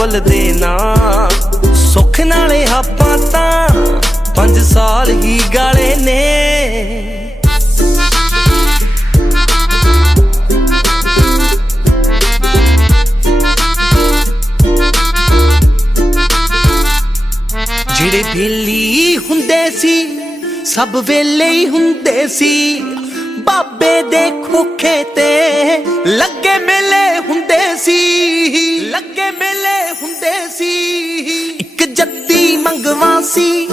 भुलदे ना सुख नाले आपां तां 5 साल ही गाले ने ਜਿਹੜੇ ਵੇਲੀ ਹੁੰਦੇ ਸੀ ਸਭ ਵੇਲੇ ਹੀ ਹੁੰਦੇ ਸੀ ਬਾਬੇ ਦੇ ਖੋਖੇ ਤੇ ਲੱਗੇ ਮੇਲੇ ਹੁੰਦੇ ਸੀ ਲੱਗੇ ਮੇਲੇ ਹੁੰਦੇ ਸੀ ਇੱਕ ਜੱਦੀ ਮੰਗਵਾ ਸੀ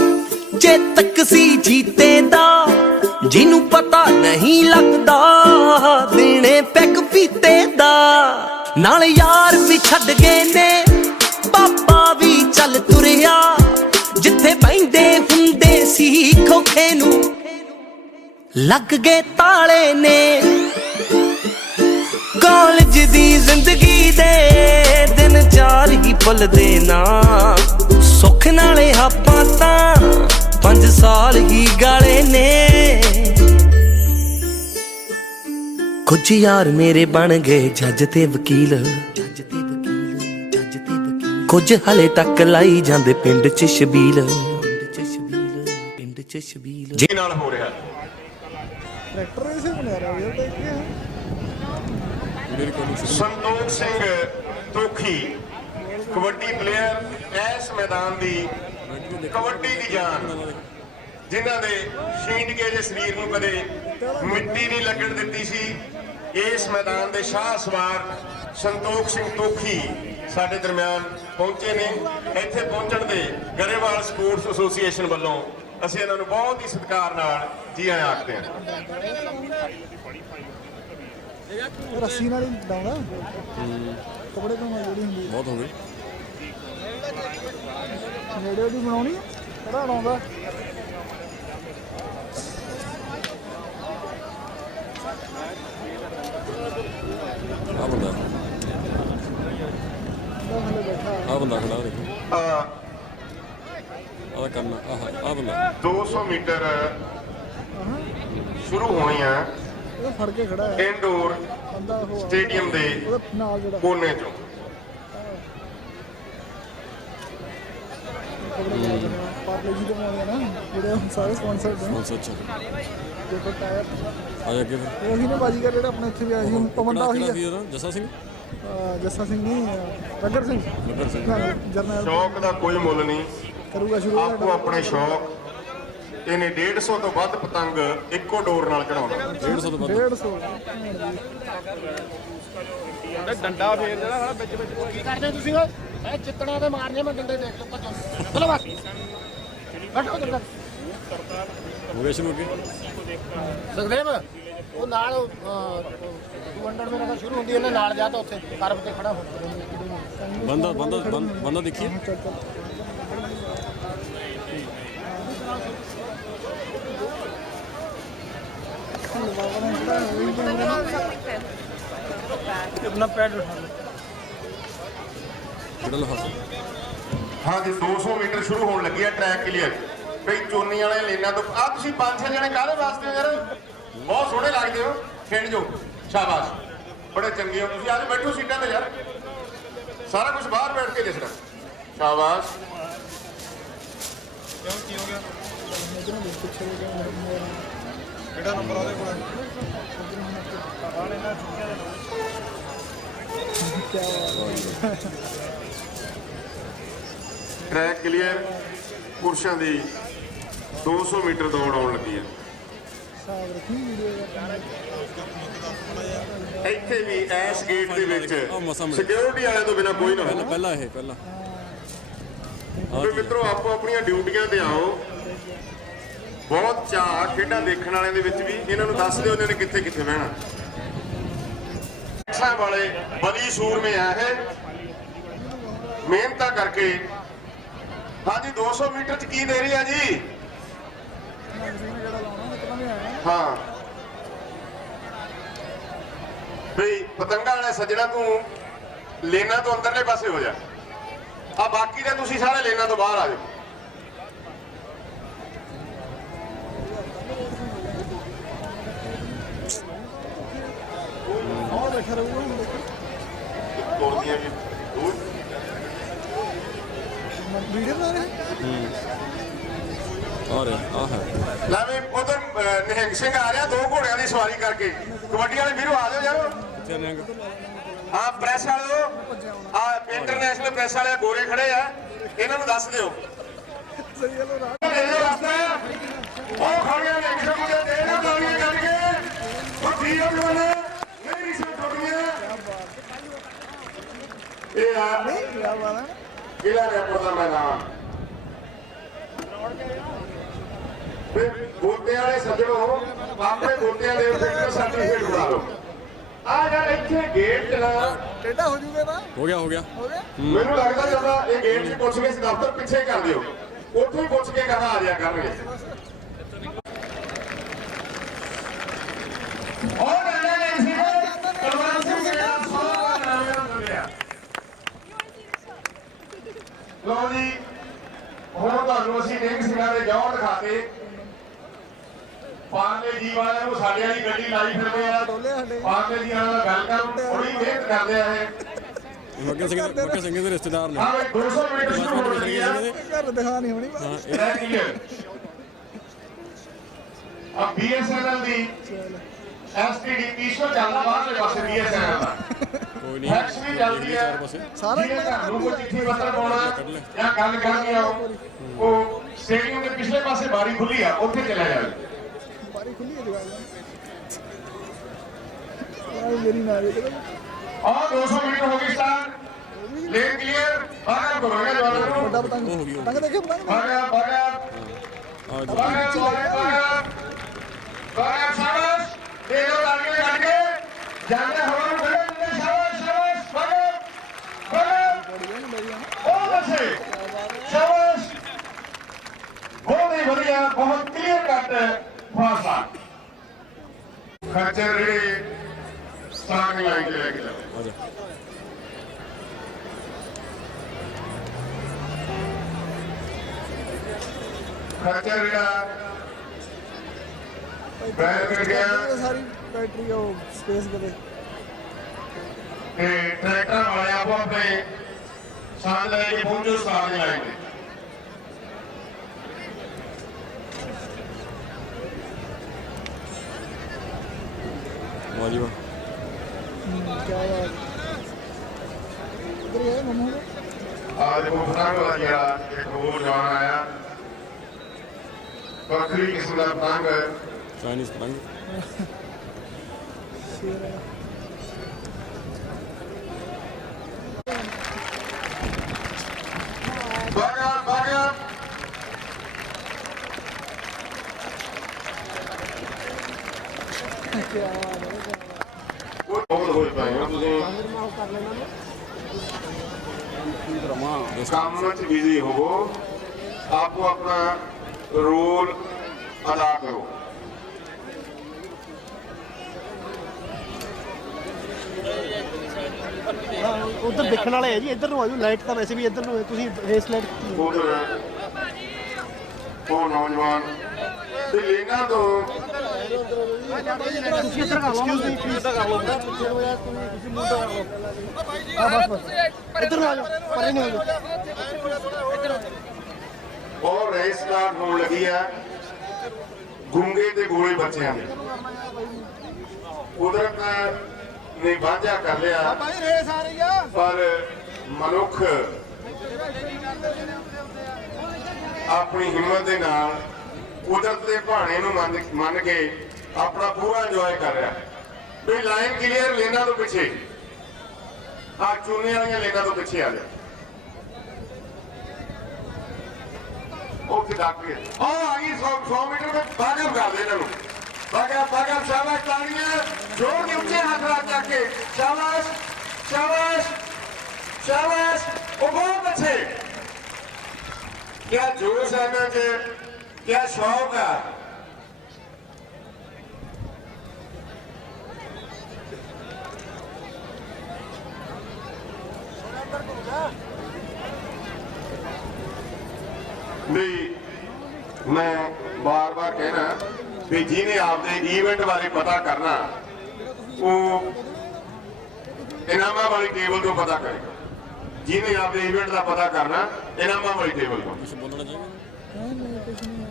ਜੇ ਤੱਕ ਸੀ ਜੀਤੇ ਦਾ ਜਿਹਨੂੰ ਪਤਾ ਨਹੀਂ ਲੱਗਦਾ ਦੇਣੇ ਪੈਕ ਪੀਤੇ ਦਾ ਨਾਲ ਯਾਰ ਵੀ ਛੱਡ ਗਏ ਨੇ ਬਾਬਾ ਵੀ ਚੱਲ ਤੁਰਿਆ ਜਿੱਥੇ ਬੈਂਦੇ ਹੁੰਦੇ ਸੀ ਖੋਖੇ ਨੂੰ ਲੱਗ ਗਏ ਤਾਲੇ ਨੇ ਕਾਲਜ ਦੀ ਜ਼ਿੰਦਗੀ ਦੇ ਦਿਨ 4 ਹੀ ਭੁੱਲਦੇ ਨਾ ਸੁੱਖ ਨਾਲੇ ਆਪਾਂ ਤਾਂ 5 ਸਾਲ ਹੀ ਗਾਲੇ ਨੇ ਕੁਝ ਯਾਰ ਮੇਰੇ ਬਣ ਗਏ ਜੱਜ ਤੇ ਵਕੀਲ ਕੁਝ ਹਲੇ ਤੱਕ ਲਾਈ ਜਾਂਦੇ ਪਿੰਡ 'ਚ ਛਬੀਲ ਪਿੰਡ 'ਚ ਛਬੀਲ ਜੀ ਨਾਲ ਹੋ ਰਿਹਾ ट्रैक्टर ऐसे बना रहा है देख के ਸੰਤੋਖ ਸਿੰਘ ਤੋਖੀ ਕਬੱਡੀ ਪਲੇਅਰ ਇਸ ਮੈਦਾਨ ਦੀ ਕਬੱਡੀ ਦੀ ਜਾਨ ਜਿਨ੍ਹਾਂ ਦੇ ਸ਼ੀਂਡ ਕੇ ਜੇ ਸਰੀਰ ਨੂੰ ਕਦੇ ਮਿੱਟੀ ਨਹੀਂ ਲੱਗਣ ਦਿੱਤੀ ਸੀ ਇਸ ਮੈਦਾਨ ਦੇ ਸ਼ਾਹ ਸਵਾਰ ਸੰਤੋਖ ਸਿੰਘ ਤੋਖੀ ਸਾਡੇ ਦਰਮਿਆਨ ਪਹੁੰਚੇ ਨੇ ਇੱਥੇ ਪਹੁੰਚਣ ਦੇ ਗਰੇਵਾਲ ਸਪੋਰਟਸ ਐਸੋਸੀਏਸ਼ਨ ਵੱਲੋਂ ਅਸੀਂ ਇਹਨਾਂ ਨੂੰ ਬਹੁਤ ਹੀ ਸਤਿਕਾਰ ਨਾਲ ਜੀ ਆਇਆਂ ਆਖਦੇ ਹਾਂ रस्सी नाल डाउना कपड़े धोना जेडी हुंदी बहुत हो गई नेड़े दी बनाउणी कड़ा लाउंदा आ बंदा आ बंदा खड़ा देखो आ करना आ बंदा 200 ਮੀਟਰ ਸ਼ੁਰੂ ਹੋਣੀ ਹੈ ਉਹ ਫੜ ਕੇ ਖੜਾ ਹੈ ਇੰਡੋਰ ਬੰਦਾ ਉਹ ਸਟੇਡੀਅਮ ਦੇ ਉਹਦੇ ਨਾਲ ਜਿਹੜਾ ਕੋਨੇ ਚੋਂ ਪਾਰਲੇ ਜੀ ਦੇ ਮਾਰੇ ਨਾ ਜਿਹੜੇ ਸਾਰੇ ਸਪਾਂਸਰਡ ਨੇ सच ਦੇਖੋ ਟਾਇਰ आ जा के फिर ਇਹ ਅਸੀਂ ਨੇ ਬਾਜੀਗਰ ਜਿਹੜਾ ਆਪਣੇ ਇੱਥੇ ਵੀ ਆਇਆ ਸੀ ਪਵਨ ਦਾ ਉਹੀ ਹੈ जसा सिंह ਜੱਸਾ ਸਿੰਘ ਨਹੀਂ ਰਗੜ ਸਿੰਘ नगर सिंह ਜਰਨੈਲ ਸ਼ੌਕ ਦਾ ਕੋਈ ਮੁੱਲ ਨਹੀਂ ਕਰੂਗਾ ਸ਼ੁਰੂ ਆਪੋ ਆਪਣੇ ਸ਼ੌਕ ਇਹਨੇ 150 ਤੋਂ ਵੱਧ ਪਤੰਗ ਇੱਕੋ ਡੋਰ ਨਾਲ ਚੜਾਉਣਾ 150 तो 150 ਡੰਡਾ ਫੇਰ ਦੇਣਾ ਸਾਲਾ ਵਿੱਚ ਵਿੱਚ ਕੀ ਕਰਦੇ ਤੁਸੀਂ ਓਏ ਇਹ ਚਿੱਤੜਾਂ ਤੇ ਮਾਰਨੇ ਮੈਂ ਡੰਡੇ ਦੇਖ ਲਓ ਭੱਜੋ ਚਲੋ ਬਸ ਬੈਠੋ ਡੰਡਾ हो गया शुरू हो गया ਸੁਖਦੇਵ ਉਹ ਨਾਲ 200 ਮੇਰਾ ਸ਼ੁਰੂ ਹੁੰਦੀ ਉਹਨੇ ਨਾਲ ਜਾ ਤਾਂ ਉੱਥੇ ਕਰਬ ਤੇ ਖੜਾ ਹੋ बंदा बंदा बंदा देखिए अपना पैड उठा लो किधर लगा ਹਾਂ ਜੀ 200 ਮੀਟਰ ਸ਼ੁਰੂ ਹੋਣ ਲੱਗੀ ਹੈ ਟਰੈਕ ਕਲੀਅਰ ਕਈ ਚੋਨੀ ਵਾਲੇ ਲੈਣਾ ਤੋਂ ਆ ਤੁਸੀਂ 5-6 ਜਣੇ ਕਾਹਦੇ ਵਾਸਤੇ ਹੋ ਯਾਰ ਬਹੁਤ ਸੋਹਣੇ ਲੱਗਦੇ ਹੋ ਖੇਡ ਜੋ ਸ਼ਾਬਾਸ਼ ਬੜੇ ਚੰਗੇ ਹੋ ਤੁਸੀਂ ਆ ਜਾਓ ਬੈਠੋ ਸੀਟਾਂ ਤੇ ਯਾਰ ਸਾਰਾ ਕੁਝ ਬਾਹਰ ਬੈਠ ਕੇ ਦਿਸਣਾ ਸ਼ਾਬਾਸ਼ ਕਿਉਂ ਕੀ ਹੋ ਗਿਆ ਕਿਹੜਾ ਨੰਬਰ ਆਦੇ ਕੋਲ ਟਰੈਕ ਕਲੀਅਰ ਪੁਰਸ਼ਾਂ ਦੀ 200 ਮੀਟਰ ਦੌੜ ਆਉਣ ਲੱਗੀ ਹੈ ਸਾਬ ਰੱਖੀ ਵੀਡੀਓ ਇੱਥੇ ਵੀ ਐਸ ਗੇਟ ਦੇ ਵਿੱਚ ਮਸਾਂ ਮਿਲੇ। ਸਿਕਿਉਰਿਟੀ ਵਾਲਿਆਂ ਤੋਂ ਬਿਨਾ ਕੋਈ ਨਾ पहला ਹੋ पहला है पहला ਤੇ ਮਿੱਤਰੋ ਆਪੋ ਆਪਣੀਆਂ ਡਿਊਟੀਆਂ ਤੇ ਆਓ ਬਹੁਤ ਚਾਅ ਖੇਡਾਂ ਦੇਖਣ ਵਾਲਿਆਂ ਦੇ ਵਿੱਚ ਵੀ ਇਹਨਾਂ ਨੂੰ ਦੱਸ ਦਿਓ ਇਹਨਾਂ ਨੇ ਕਿੱਥੇ ਕਿੱਥੇ ਬਹਿਣਾ ਐਕਸਾਂ ਵਾਲੇ ਬਲੀ ਸੂਰਮੇ ਆ ਇਹ ਮਿਹਨਤਾਂ ਕਰਕੇ ਹਾਂਜੀ 200 ਮੀਟਰ ਚ ਕੀ ਦੇ ਰਹੀ ਆ ਜੀ ਹਾਂ ਬਈ ਪਤੰਗਾਂ ਵਾਲੇ ਸੱਜਣਾ ਤੂੰ ਲੇਨਾਂ ਤੋਂ ਅੰਦਰਲੇ ਪਾਸੇ ਹੋ ਜਾ ਆ ਬਾਕੀ ਦੇ ਤੁਸੀਂ ਸਾਰੇ ਲੇਨਾਂ ਤੋਂ ਬਾਹਰ ਆ ਜਾਓ और बैठा रहूंगा ਤੋੜਦੀਆਂ ਵੀ ਦੂਰ ਵੀਡੀਓ ਬਣਾ ਰਹੇ और आह ਲੈ ਵੀ ਉਧਰ ਨਿਹੰਗ ਸਿੰਘ ਆ ਰਿਹਾ 2 ਘੋੜਿਆਂ ਦੀ ਸਵਾਰੀ ਕਰਕੇ ਕਬੱਡੀ ਵਾਲੇ ਵੀਰੋ ਆ ਜਾਓ ਯਾਰ कितने रंग ਹਾਂ ਪ੍ਰੈਸ ਵਾਲਿਓ ਆ ਇੰਟਰਨੈਸ਼ਨਲ ਪ੍ਰੈਸ ਵਾਲੇ ਗੋਰੇ ਖੜੇ ਆ ਇਹਨਾਂ ਨੂੰ ਦੱਸ ਦਿਓ ਸਹੀ ਗੱਲ ਰਾਤ ਇਹਦੇ ਵਾਸਤੇ ਉਹ ਖੜੀਆਂ ਨੇ ਕਿਸੇ ਨੂੰ ਦੇ ਨਾ ਗਾਲੀਆਂ ਕੱਢ ਕੇ ਉਹ ਵੀਰੋ ਨੂੰ ਮੇਰੀ ਸੇ ਟੁੱਟੀਆਂ ਇਹ ਆ ਕੀ ਬਾਤ ਹੈ ਕਿਲਾ ਰੈਪੋ ਦਾ ਮੈਦਾਨ ਫਿਰ ਗੋਟਿਆਂ ਵਾਲੇ ਸੱਜਣੋ ਆਪਣੇ ਗੋਟਿਆਂ ਦੇ ਉੱਤੇ ਇੱਕ ਸਰਟੀਫਿਕੇਟ ਬਣਾ ਲਓ ਆ ਯਾਰ ਇੱਥੇ ਗੇਟ ਚ ਨਾ ਟੇਡਾ ਹੋ ਜੂਗਾ ਨਾ हो गया ਹੋ ਗਿਆ ਮੈਨੂੰ ਲੱਗਦਾ ਜਦੋਂ ਇਹ ਗੇਟ 'ਚ ਪੁੱਛ ਕੇ ਦਫ਼ਤਰ ਪਿੱਛੇ ਕਰ ਦਿਓ ਉੱਥੇ ਹੀ ਪੁੱਛ ਕੇ ਕਹਾਂ ਆ ਜਾਇਆ ਕਰਨਗੇ ਉਹ ਡੰਡਾ ਨਹੀਂ ਸੀ ਕੁਲਵੰਤ ਸਿੰਘ ਦਾ ਸੋਹ ਨਾਮ ਮਿਲਿਆ ਲੋ ਜੀ ਹੁਣ ਤੁਹਾਨੂੰ ਅਸੀਂ ਨਿਹੰਗ ਸਿੰਘਾਂ ਦੇ ਜੌਹਰ ਦਿਖਾਤੇ ਪਾਰਲੇ ਜੀ ਵਾਲਿਆਂ ਨੂੰ ਸਾਡੇ ਵਾਲੀ ਗੱਡੀ ਲਾਈ ਫਿਰਦੇ ਆ ਪਾਰਲੇ ਜੀ ਨਾਲ ਗੱਲ ਕਰਨ ਬੜੀ ਮਿਹਨਤ ਕਰਦੇ ਆ ਇਹ मक्के सिंह के रिश्तेदार ने ਹਾਂ ਬਈ 200 ਮੀਟਰ ਸ਼ੁਰੂ ਹੋ ਰਹੀ ਹੈ ਘਰ ਦਿਖਾ ਨਹੀਂ ਹੋਣੀ हाँ ਇਹ ਕੀ ਹੈ ਆ BSNL ਦੀ STD 300 ਚੱਲਦਾ ਬਾਹਰਲੇ ਪਾਸੇ BSNL ਦਾ कोई नहीं ਫੈਕਸ ਵੀ ਚੱਲਦੀ ਹੈ चार पासे ਸਾਰਾ ਜਿਹਨੇ ਤੁਹਾਨੂੰ ਕੋਈ ਚਿੱਠੀ ਪੱਤਰ ਪਾਉਣਾ ਜਾਂ ਗੱਲ ਕਰਨੀ ਆ ਉਹ ਸਟੇਡੀਅਮ ਦੇ ਪਿਛਲੇ ਪਾਸੇ ਬਾਰੀ ਖੁੱਲੀ ਆ ਉੱਥੇ ਚਲਾ ਜਾਵੇ ਬਾਰੀ ਖੁੱਲੀ ਹੈ ਜਵਾਬ ਯਾਰ ਮੇਰੀ ਨਾ ਦੇ और 200 मीटर होगी स्टार्ट लेन क्लियर भागा करोगे जवानों को ਵੱਡਾ ਪਤੰਗ ਪਤੰਗ ਦੇਖੇ ਪਤੰਗ भागा भागा आज भागा भागा शाबाश दे दो तालियां काट के जाने हवा में खड़े शाबाश शाबाश भागा भागा ओ बच्चे शाबाश बहुत ही बढ़िया बहुत क्लियर कट फासला खच्चर रे स्टार्टिंग लाइन के लेके जाओ आजा खच्चर रेड़ा बैल कर गया ਸਾਰੀ ਬੈਟਰੀ ਉਹ ਸਪੇਸ ਕਦੇ ਤੇ ਟਰੈਕਟਰ ਵਾਲੇ ਆਪੋ ਆਪਣੇ ਸਾਨ ਲੈ ਕੇ ਪਹੁੰਚੋ ਸਟਾਰਟਿੰਗ ਲਾਈਨ ਤੇ वाह जी वाह ਕੀ ਬਾਤ ਇਧਰ ਇਹ ਮਮੂ ਆ ਦੇਖੋ ਪਤੰਗ ਵਾਲਾ ਜਿਹੜਾ ਇੱਕ ਹੋਰ ਜਵਾਨ ਆਇਆ ਵੱਖਰੀ ਕਿਸਮ ਦਾ ਪਤੰਗ चाइनीज पतंग ਸ਼ੇਰ ਭਾਗਾ ਭਾਗਾ ਕੀ ਬਾਤ ਹੈ ਉਹ ਬਹੁਤ ਹੋਈ ਪਏ ਹੋ ਤੁਸੀਂ ਕੰਮ 'ਚ ਬਿਜ਼ੀ ਹੋਵੋ ਆਪੋ ਆਪਣਾ ਰੋਲ ਅਦਾ ਕਰੋ ਉਧਰ ਦੇਖਣ ਵਾਲੇ ਹੈ ਜੀ ਇੱਧਰ ਨੂੰ ਆਜੋ ਲਾਈਟ ਤਾਂ ਵੈਸੇ ਵੀ ਇੱਧਰ ਨੂੰ ਹੈ ਤੁਸੀਂ ਫੇਸ ਲਾਈਟ ਉਧਰ ਉਹ ਨੌਜਵਾਨ ਤੇ ਲੈਣਾ ਤੋਂ ਤੁਸੀਂ ਇੱਧਰ ਕਰ ਲਓ ਐਕਸਕਿਊਜ਼ ਮੀ ਪਲੀਜ਼ ਇੱਧਰ ਕਰ ਲਓ ਤੁਸੀਂ ਮੂੰਹ ਤੇ ਕਰ ਲਓ ਹਾਂ ਬਸ ਇੱਧਰ ਨੂੰ ਆਜੋ ਪਰੇ ਨਹੀਂ ਹੋ ਜਾਓ ਔਰ ਰੇਸ ਸਟਾਰਟ ਹੋਣ ਲੱਗੀ ਹੈ ਗੁੰਗੇ ਤੇ ਗੋਲੇ ਬੱਚਿਆਂ ਦੇ ਕੁਦਰਤ ਨੇ ਵਾਂਝਾ ਕਰ ਲਿਆ ਭਾਈ ਰੇਸ ਆ ਰਹੀ ਆ ਪਰ ਮਨੁੱਖ ਆਪਣੀ ਹਿੰਮਤ ਦੇ ਨਾਲ ਕੁਦਰਤ ਦੇ ਭਾਣੇ ਨੂੰ ਮੰਨ ਕੇ ਆਪਣਾ ਪੂਰਾ ਇੰਜੋਏ ਕਰ ਰਿਹਾ ਹੈ ਵੀ ਲਾਈਨ ਕਲੀਅਰ ਲੈਣਾ ਤੋਂ ਪਿੱਛੇ ਆ ਚੂਨੇ ਵਾਲੀਆਂ ਲੈਣਾ ਤੋਂ ਪਿੱਛੇ ਆ ਜਾ ਉੱਥੇ ਡਾਕਟਰ ਆ ਗਈ 100 ਮੀਟਰ ਦੇ ਬਾਹਰ ਕਰ ਦੇ ਇਹਨਾਂ ਨੂੰ ਬਾਗਾ ਬਾਗਾ ਸ਼ਾਬਾਸ਼ ਤਾਲੀਆਂ ਜੋਰ ਕੇ ਉੱਚੇ ਹੱਥ ਰੱਖ ਕੇ ਸ਼ਾਬਾਸ਼ ਸ਼ਾਬਾਸ਼ शाबाश वो बहुत अच्छे क्या जोश है ना कि क्या शौक है भी मैं बार बार कहना भी जिन्हें आपके इवेंट बारे पता करना वो इनामा वाली टेबल तो पता करेगा ਜਿਹਨੇ ਆਪਦੇ ਇਵੈਂਟ ਦਾ ਪਤਾ ਕਰਨਾ ਇਨਾਮਾਂ ਵਾਲੀ ਟੇਬਲ ਤੋਂ। ਕੁਝ ਬੋਲਣਾ ਚਾਹੀਦਾ ਹਾਂ ਨਹੀਂ ਕੁਝ ਨਹੀਂ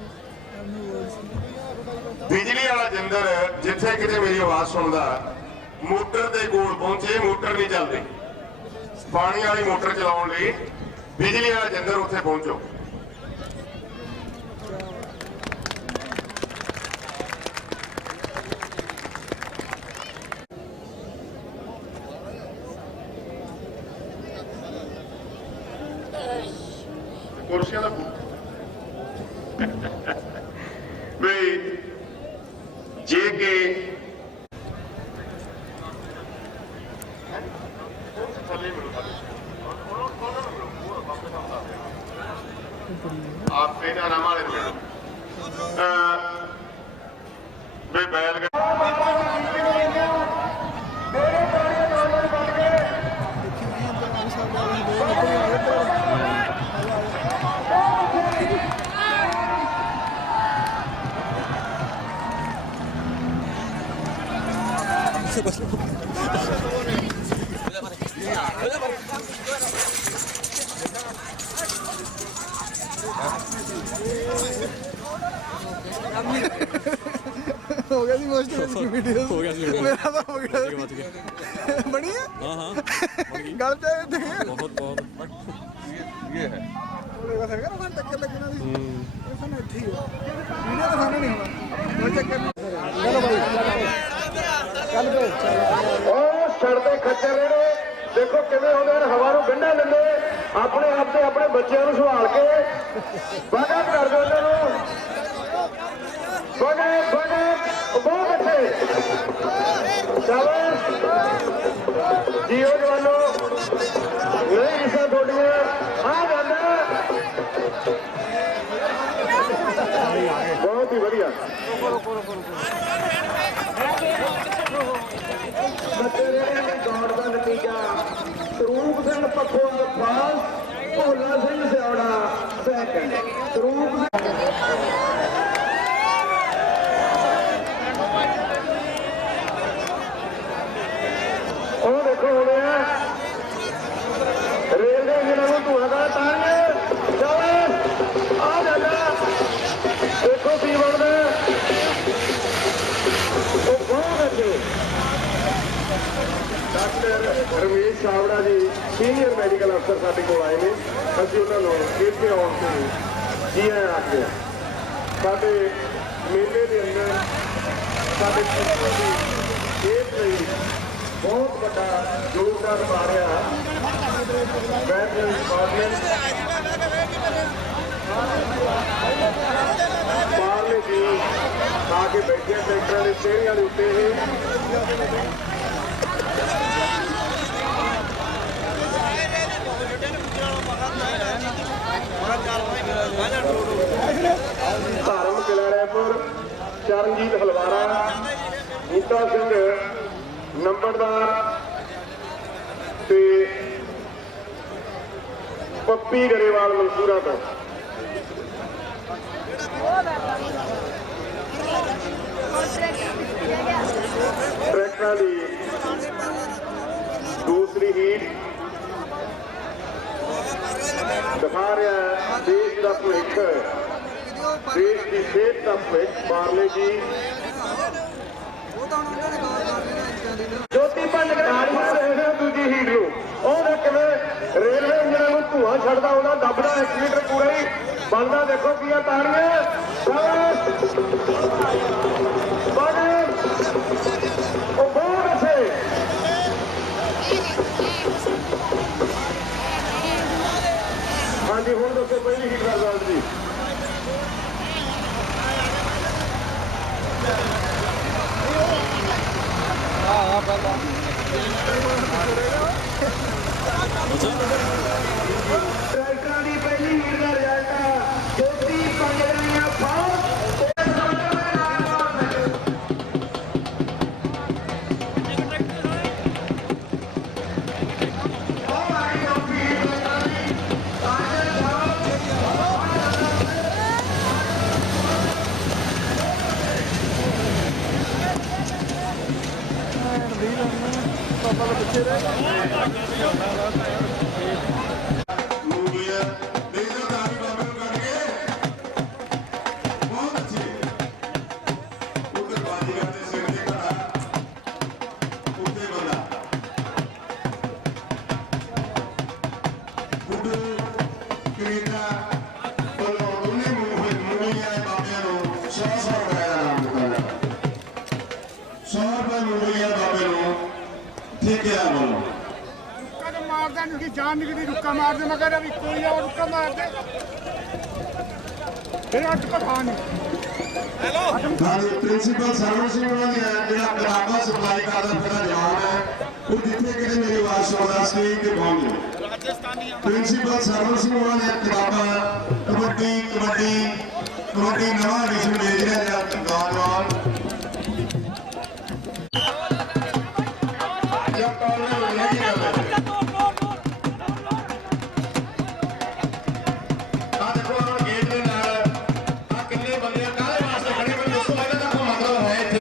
ਐਵੇਂ ਵਰਡਸ ਬਿਜਲੀ ਵਾਲਾ ਜਿੰਦਰ ਜਿੱਥੇ ਕਿਤੇ ਮੇਰੀ ਆਵਾਜ਼ ਸੁਣਦਾ ਮੋਟਰ ਦੇ ਕੋਲ ਪਹੁੰਚੇ, ਮੋਟਰ ਨਹੀਂ ਚੱਲਦੀ, ਪਾਣੀ ਵਾਲੀ ਮੋਟਰ ਚਲਾਉਣ ਲਈ ਬਿਜਲੀ ਵਾਲਾ ਜਿੰਦਰ ਉੱਥੇ ਪਹੁੰਚੋ। ਕੁਰਸੀਆਂ ਦਾ ਵੀ ਜੇ ਕਿ ਆਪ ਇਹਨਾਂ ਨਾਮਾਂ ਵਾਲੇ ਨੂੰ ਮਿਲੋ ਵੀ ਬੈਲ ਹੋ ਗਿਆ ਸੀ ਮੋਸਟ ਦੀ ਵੀਡੀਓ ਹੋ ਗਿਆ ਸੀ ਮੇਰਾ ਤਾਂ ਹੋ ਗਿਆ ਬਚ ਗਿਆ ਬਣੀ ਹੈ ਹਾਂ ਹਾਂ ਬਣ ਗਈ ਗੱਲ ਤੇ ਇਹ ਦੇਖੇ ਬਹੁਤ ਬਹੁਤ ਉਹਦੇ ਬਾਅਦ ਫਿਰ ਨਾ ਟੱਕਰ ਲੱਗਣਾ ਸੀ ਇਹ ਸਾਨੂੰ ਇੱਥੇ ਹੀ ਵੀਡੀਓ ਤਾਂ ਸਾਨੂੰ ਨਹੀਂ ਹੋਣਾ ਕੋਈ ਚੱਕਰ ਨਹੀਂ ਚਲੋ ਭਾਈ ਚੱਲ ਪਏ ਉਹ ਛੜਦੇ ਖੱਚਰ ਨੇ ਦੇਖੋ ਕਿਵੇਂ ਹੁੰਦੇ ਨੇ, ਹਵਾ ਨੂੰ ਗੰਢਾ ਲੈਂਦੇ ਆਪਣੇ ਆਪ ਤੇ ਆਪਣੇ ਬੱਚਿਆਂ ਨੂੰ ਸੰਭਾਲ ਕੇ ਵਾਗਾ ਕਰ ਦੋ ਉਹਨਾਂ ਨੂੰ ਵਾਗਾ ਬਹੁਤ ਅੱਛੇ ਸ਼ਾਬਾਸ਼ ਜੀਓ ਜਵਾਨੋ ਨਹੀਂ ਇਸਾਂ ਤੁਹਾਡੀਆਂ ਆ ਜਾਂਦਾ ਬਹੁਤ ਹੀ ਵਧੀਆ ਦੌੜ ਦਾ ਨਤੀਜਾ ਸਰੂਪ ਸਿੰਘ ਪੱਖੋਵਾਲ ਫਾਸਟ, ਭੋਲਾ ਸਿੰਘ ਸਿਆੜਾ ਸੈਕਿੰਡ। ਸਰੂਪ ਉਹ ਦੇਖੋ ਹੋ ਰਿਹਾ ਰੇਲ ਦੇ ਇੰਜਨਾਂ ਨੂੰ ਧੂਆਂ ਦਾ ਤਾਂਗੇ ਚਲੋ ਆ ਜਾਂਦਾ ਦੇਖੋ ਕੀ ਬਣਦਾ ਉਹ ਬਹੁਤ ਅੱਛੇ ਡਾਕਟਰ ਰਮੇਸ਼ ਸਾਵੜਾ ਜੀ ਸੀਨੀਅਰ ਮੈਡੀਕਲ ਅਫਸਰ ਸਾਡੇ ਕੋਲ ਆਏ ਨੇ, ਅਸੀਂ ਉਹਨਾਂ ਨੂੰ ਇੱਥੇ ਆਉਣ ਤੇ ਜੀ ਆਇਆਂ ਆਖਦੇ ਹਾਂ। ਸਾਡੇ ਮੇਲੇ ਦੇ ਅੰਦਰ ਸਾਡੇ ਬੱਚਿਆਂ ਦੀ ਸਿਹਤ ਲਈ ਬਹੁਤ ਵੱਡਾ ਯੋਗਦਾਨ ਪਾ ਰਿਹਾ ਵੈਟਰਨਰੀ ਡਿਪਾਰਟਮੈਂਟ ਬਾਹਰਲੇ ਜੀ ਆ ਕੇ ਬੈਠੇ ਡਾਕਟਰਾਂ ਦੇ ਚਿਹਰਿਆਂ ਦੇ ਉੱਤੇ ਇਹ ਧਰਮ ਕਿਲਾ ਰਾਏਪੁਰ ਚਰਨਜੀਤ ਹਲਵਾਰਾ ਬੂਟਾ ਸਿੰਘ ਨੰਬਰਦਾਰ ਤੇ ਪੱਪੀ ਗਰੇਵਾਲ ਮਨਸੂਰਾ ਤੋਂ ਟਰੈਕਟਰਾਂ ਦੀ ਦੂਸਰੀ ਹੀਟ ਦਿਖਾ ਰਿਹਾ ਦੇਸ਼ ਦਾ ਭਵਿੱਖ, ਦੇਸ਼ ਦੀ ਸਿਹਤ ਦਾ ਭਵਿੱਖ ਬਾਰਲੇ ਜੀ ਜੋਤੀ ਪੰਜ ਗਰਾੜੀ ਰਹੇ ਦੂਜੀ ਹੀਟ ਨੂੰ ਉਹ ਦੇਖ ਕਿਵੇਂ ਰੇਲਵੇ ਇੰਜਨਾਂ ਨੂੰ ਧੂਆਂ ਛੱਡਦਾ ਉਹਦਾ ਦੱਬਦਾ ਐਕਸੀਲੇਟਰ ਪੂਰਾ ਹੀ ਬਣਦਾ। ਦੇਖੋ ਕੀ ਆ ਤਾੜੀਆਂ ਉਹ ਬਹੁਤ ਅੱਛੇ ਹਾਂਜੀ ਹੁਣ ਦੱਸੋ ਪਹਿਲੀ ਹੀਟ ਦਾ ਰਿਜ਼ਲਟ ਜੀ। ਟਰੈਕਟਰਾਂ ਦੀ ਪਹਿਲੀ ਹੀਟ ਦਾ ਰਿਜ਼ਲਟ ਜੋਤੀ ਪੰਜ ਗਰਾੜੀਆਂ ਫਾਸਟ ਪਾਪਾ ਦੇ ਪਿੱਛੇ ਰਹਿ ਠੇਕੇਦਾਰ ਵੱਲੋਂ। ਰੁੱਕਾ ਤਾਂ ਮਾਰਦਾ ਨਹੀਂ ਕਿ ਜਾਨ ਨਿਕਦੀ ਰੁੱਕਾ ਮਾਰਦੇ ਮੈਂ ਕਹਿੰਦਾ ਵੀ ਕੋਈ ਆ ਰੁੱਕਾ ਮਾਰਦੇ ਫਿਰ ਅੱਟ ਕਠਾ ਨਹੀਂ ਸਾਡੇ ਪ੍ਰਿੰਸੀਪਲ ਸਰਵਨ ਸਿੰਘ ਉਹਨਾਂ ਦੀ ਜਿਹੜਾ ਕਰਾਬਾ ਸਪਲਾਈ ਕਰਦਾ ਪਹਿਲਾ ਜਵਾਨ ਹੈ, ਉਹ ਜਿੱਥੇ ਕਿਤੇ ਮੇਰੀ ਆਵਾਜ਼ ਸੁਣਦਾ ਸਟੇਜ ਤੇ ਪਹੁੰਚ ਜਾਓ। ਪ੍ਰਿੰਸੀਪਲ ਸਰਵਨ ਸਿੰਘ ਉਹਨਾਂ ਨੇ ਕਰਾਬਾ ਕਬੱਡੀ ਨਵਾਂ ਐਡੀਸ਼ਨ ਵੇਚ ਰਿਹਾ ਜਿਹੜਾ ਨੌਜਵਾਨ ਜਾਂ ਕਾਲਜ ਹੋਣਾ ਕੀ ਗੱਲ ਹੈ। ਆ ਦੇਖੋ ਉਹਨਾਂ ਗੇਟ ਦੇ ਨਾਲ ਆ ਕਿੰਨੇ ਬੰਦੇ ਆ ਕਾਹਦੇ ਵਾਸਤੇ ਖੜੇ ਮੈਨੂੰ ਦੱਸੋ ਇਹਦਾ ਤਾਂ ਕੋਈ ਮਤਲਬ ਹੈ ਇੱਥੇ।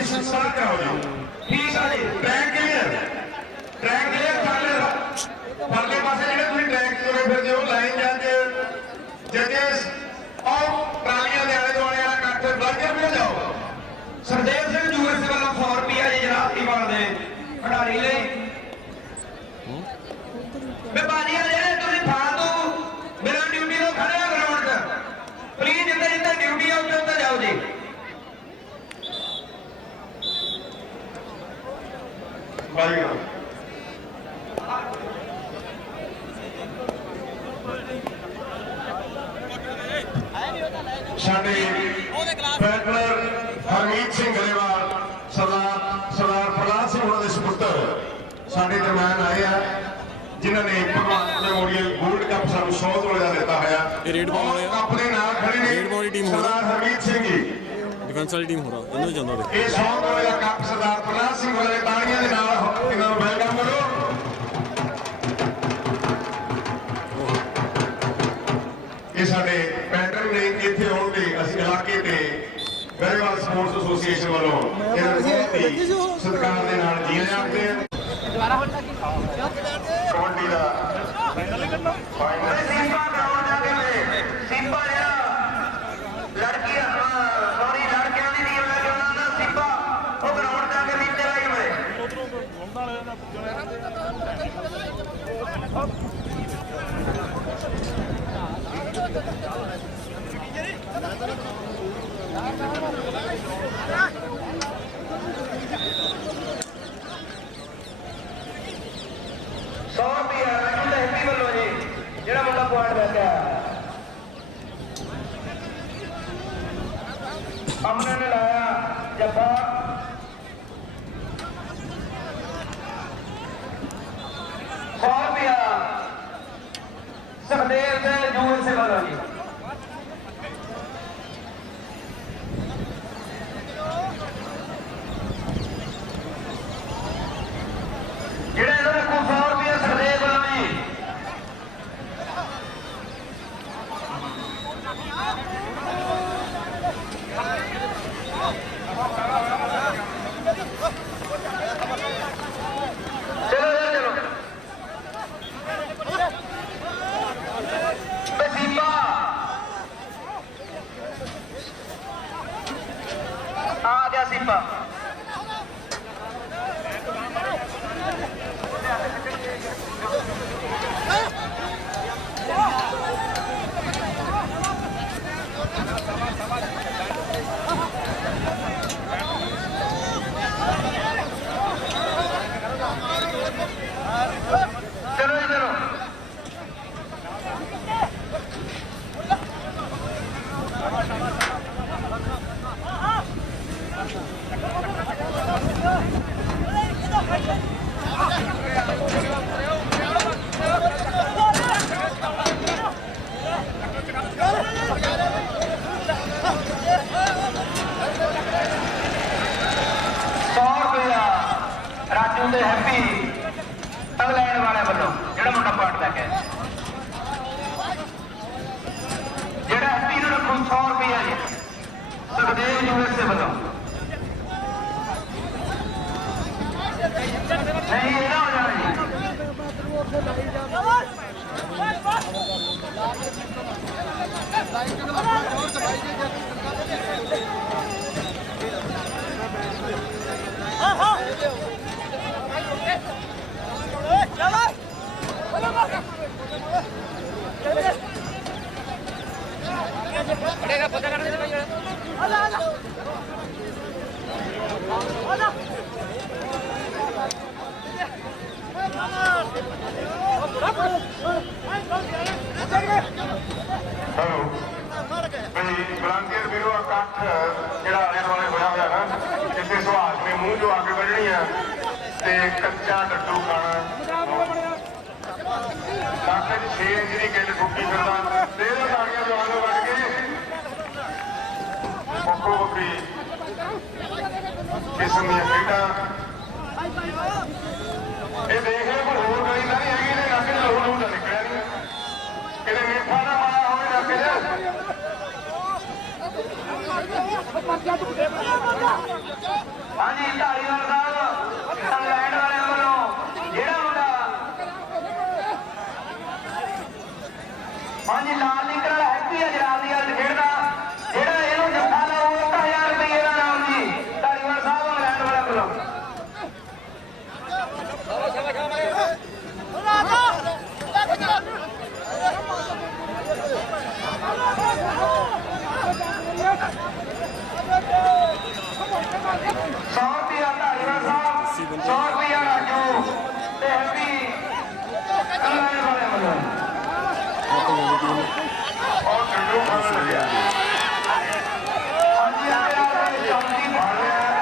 ਤੁਸੀਂ ਸਟਾਰਟ ਕਰਾਓ ਜੀ। ਠੀਕ ਆ ਜੀ, ਟਰੈਕ ਕਲੀਅਰ ਪਰਲੇ ਪਾਸੇ ਜਿਹੜੇ ਤੁਸੀਂ ਟਰੈਕ ਤੁਰੇ ਫਿਰਦੇ ਹੋ ਲਾਈਨ ਜੱਜ ਜੱਜਸ ਆਓ ਟਰਾਲੀਆਂ ਦੇ ਆਲੇ ਦੁਆਲੇ ਵਾਲਾ ਕੱਠ ਬਰਗਰ ਮਿਲ ਜਾਓ। ਸਰਦੇਵ ਸਿੰਘ ਯੂਐਸ ਵੱਲੋਂ 100 ਰੁਪਿਆ ਜੀ ਜਨਾਬ ਟੀਮਾਂ ਦੇ ਖਿਡਾਰੀ ਲਈ। ਮੈਂ ਬਾਜੀਆਂ ਜਿਹੜੇ ਤੁਸੀਂ ਫਾਲਤੂ ਮੇਰਾ ਡਿਊਟੀ ਤੋਂ ਖੜੇ ਹੋ ਗਰਾਊਂਡ 'ਚ ਪਲੀਜ਼ ਜਿੱਥੇ ਡਿਊਟੀ ਆ ਉੱਥੇ ਜਾਓ ਜੀ। ਬਾਈ ਸਾਡੇ ਪੈਟਲਰ ਹਰਮੀਤ ਸਿੰਘ ਗਰੇਵਾਲ ਸਰਦਾਰ ਪ੍ਰਲਾਦ ਸਿੰਘ ਉਹਨਾਂ ਦੇ ਸੁਪੁੱਤਰ ਸਾਡੇ ਦਰਮਿਆਨ ਆਏ ਆ ਜਿਨ੍ਹਾਂ ਨੇ ਭਗਵਾਨ ਮੈਮੋਰੀਅਲ 골ਡ ਕੱਪ ਸਾਨੂੰ 100 ਤੋਲੇ ਦਾ ਦਿੱਤਾ ਹੋਇਆ। ਇਹ ਰੇਡ ਪਾਉਣ ਵਾਲੇ ਆ। ਕੱਪ ਦੇ ਨਾਲ ਖੜੇ ਨੇ ਰੇਡ ਵਾਲੀ ਟੀਮ ਹੋ ਸਰਦਾਰ ਹਰਮੀਤ ਸਿੰਘ ਜੀ। ਡਿਫੈਂਸ ਵਾਲੀ ਟੀਮ ਹੋ ਰਹਾ ਇਹਨਾਂ ਦੇ ਜਾਂਦਾ ਦੇ ਇਹ 100 ਤੋਲੇ ਦਾ ਕੱਪ ਸਰਦਾਰ ਪ੍ਰਲਾਦ ਸਿੰਘ ਵਾਲੇ ਤਾੜੀਆਂ ਦੇ ਨਾਲ ਇਹਨਾਂ ਨੂੰ ਵੈਲਕਮ ਕਰੋ। ਇਹ ਸਾਡੇ ਪੈਟਰਨ ਨੇ ਇੱਥੇ ਆਉਣ ਤੇ ਅਸੀਂ ਇਲਾਕੇ ਤੇ ਗਰੇਵਾਲ ਸਪੋਰਟਸ ਐਸੋਸੀਏਸ਼ਨ ਵੱਲੋਂ ਇਹਨਾਂ ਨੂੰ ਬਹੁਤ ਹੀ ਸਤਿਕਾਰ ਦੇ ਨਾਲ ਜੀ ਆਇਆਂ ਆਖਦੇ ਹਾਂ। ਕਬੱਡੀ ਦਾ ਫਾਈਨਲ ਸਿੰਪਾ ਗਰਾਊਂਡ ਜਾ ਕੇ ਮੇਰੇ ਸਿੰਪਾ ਜਿਹੜਾ ਲੜਕੀਆਂ ਸੌਰੀ ਲੜਕਿਆਂ ਦੀ ਟੀਮ ਲੈ ਕੇ ਉਹਨਾਂ ਦਾ ਸਿੰਪਾ ਉਹ ਗਰਾਊਂਡ ਜਾ ਕੇ ਨੀਚੇ ਲਾਈ ਮੇਰੇ। सौ रुपया राजू हैप्पी वालों जी ਜਿਹੜਾ ਮੁੰਡਾ ਪੁਆਇੰਟ ਲੈ ਕੇ ਆਇਆ। ਅਮਨ ਨੇ ਲਾਇਆ ਜੱਫਾ 100 ਰੁਪਇਆ ਸੁਖਦੇਵ ਸਿੰਘ ਯੂਐਸਏ ਵਾਲੋਂ ਜੀ। ਜਿਹੜਾ ਇਹਨਾਂ ਨੇ 100 ਰੁਪਇਆ ਸੁਖਦੇਵ ਵਾਲੋਂ ਜੀ। ਚਲੋ ਬਸੀਬਾ ਆ ਗਿਆ ਸੀਪਾ। चलो जी चलो राजू दे हैप्पी इंग्लैंड वाले वालों ਜਿਹੜਾ ਮੁੰਡਾ ਪੁਆਇੰਟ ਲੈ ਕੇ ਜਿਹੜਾ ਹੈਪੀ ਨੂੰ ਰੱਖੋ 100 ਰੁਪਏ ਜੀ ਸੁਖਦੇਵ ਯੂਐਸਏ ਵੱਲੋਂ। ਨਹੀਂ ਇਹ ਨਾ ਹੋ ਜਾਣਾ ਜੀ। ਬਲਾਂਕੀਅਰ ਵੀਰੋ ਇਕੱਠ ਜਿਹੜਾ ਆਲੇ ਦੁਆਲੇ ਹੋਇਆ ਨਾ ਇੱਥੇ ਸੁਹਾਗ ਨੇ ਮੂੰਹ ਜੋ ਅੱਗ ਕੱਢਣੀ ਆ ਤੇ ਕੱਚਾ ਡੱਡੂ ਖਾਣਾ ਕਾਕੇ 6 ਇੰਚ ਦੀ ਗਿੱਲ ਠੁੱਕੀ ਫਿਰਦਾ ਤੇ ਇਹਦੇ ਤਾੜੀਆਂ ਜਵਾਨ ਨੂੰ ਵੱਢ ਕੇ ਬੱਕੋ ਬੱਕਰੀ ਕਿਸਮ ਦੀਆਂ ਖੇਡਾਂ ਇਹ ਦੇਖ ਲੈ ਕੋਈ ਹੋਰ ਗਲੀ ਤਾਂ ਨਹੀਂ ਹੈਗੀ ਇਹਦੇ ਨੱਕ 'ਚ ਲੋਹ ਲੂਹ ਤਾਂ ਨਿਕਲਿਆ ਨਹੀਂ ਕਿਤੇ ਮੀਠਾ ਨਾ ਮਾਇਆ ਹੋਵੇ ਨੱਕ 'ਚ ਹਾਂਜੀ ਧਾਰੀਵਾਲ ਸਾਹਿਬ ਇੰਗਲੈਂਡ ਵਾਲਿਆਂ ਵੱਲੋਂ ਜਿਹੜਾ ਮੁੰਡਾ ਹਾਂਜੀ ਲਾਲ ਲੀਕਰ ਵਾਲਾ ਹੈਪੀ ਅਜਰਾਲ ਦੀ ਅੱਜ ਖੇਡਦਾ ਜਿਹੜਾ ਇਹਨੂੰ ਜੱਫਾ ਲਾਊ 1000 ਰੁਪਏ ਦਾ ਨਾਮ ਜੀ ਧਾਰੀਵਾਲ ਸਾਹਿਬ ਇੰਗਲੈਂਡ ਵਾਲਿਆਂ ਵੱਲੋਂ सौ रुपया धारीवाल साहब 100 रुपया राजू ते हैप्पी इंग्लैंड वाले वालों और ठंडू खाने लगे हाँ जी आगे चौंकी भाग रहा है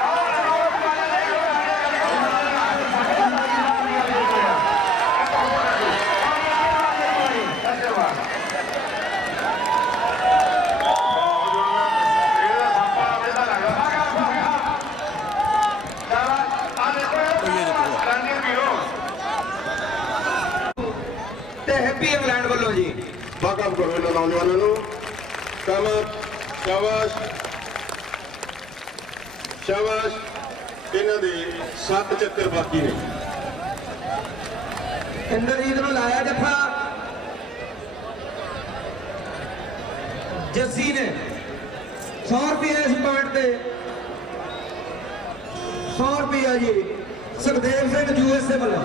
हैप्पी इंग्लैंड वालों जी ਵਾਕਫ ਕਰੋ ਇਹਨਾਂ ਨੌਜਵਾਨਾਂ ਨੂੰ ਕਮਰ ਸ਼ਾਬਾਸ਼ ਸ਼ਾਬਾਸ਼ ਇਹਨਾਂ ਦੇ 7 ਚੱਕਰ ਬਾਕੀ ਨੇ ਇੰਦਰਜੀਤ ਨੂੰ ਲਾਇਆ ਜੱਫਾ ਜੱਸੀ ਨੇ 100 ਰੁਪਏ ਇਸ ਪੁਆਇੰਟ ਤੇ 100 ਰੁਪਏ ਜੀ ਸੁਖਦੇਵ ਸਿੰਘ ਯੂਐਸਏ ਵੱਲੋਂ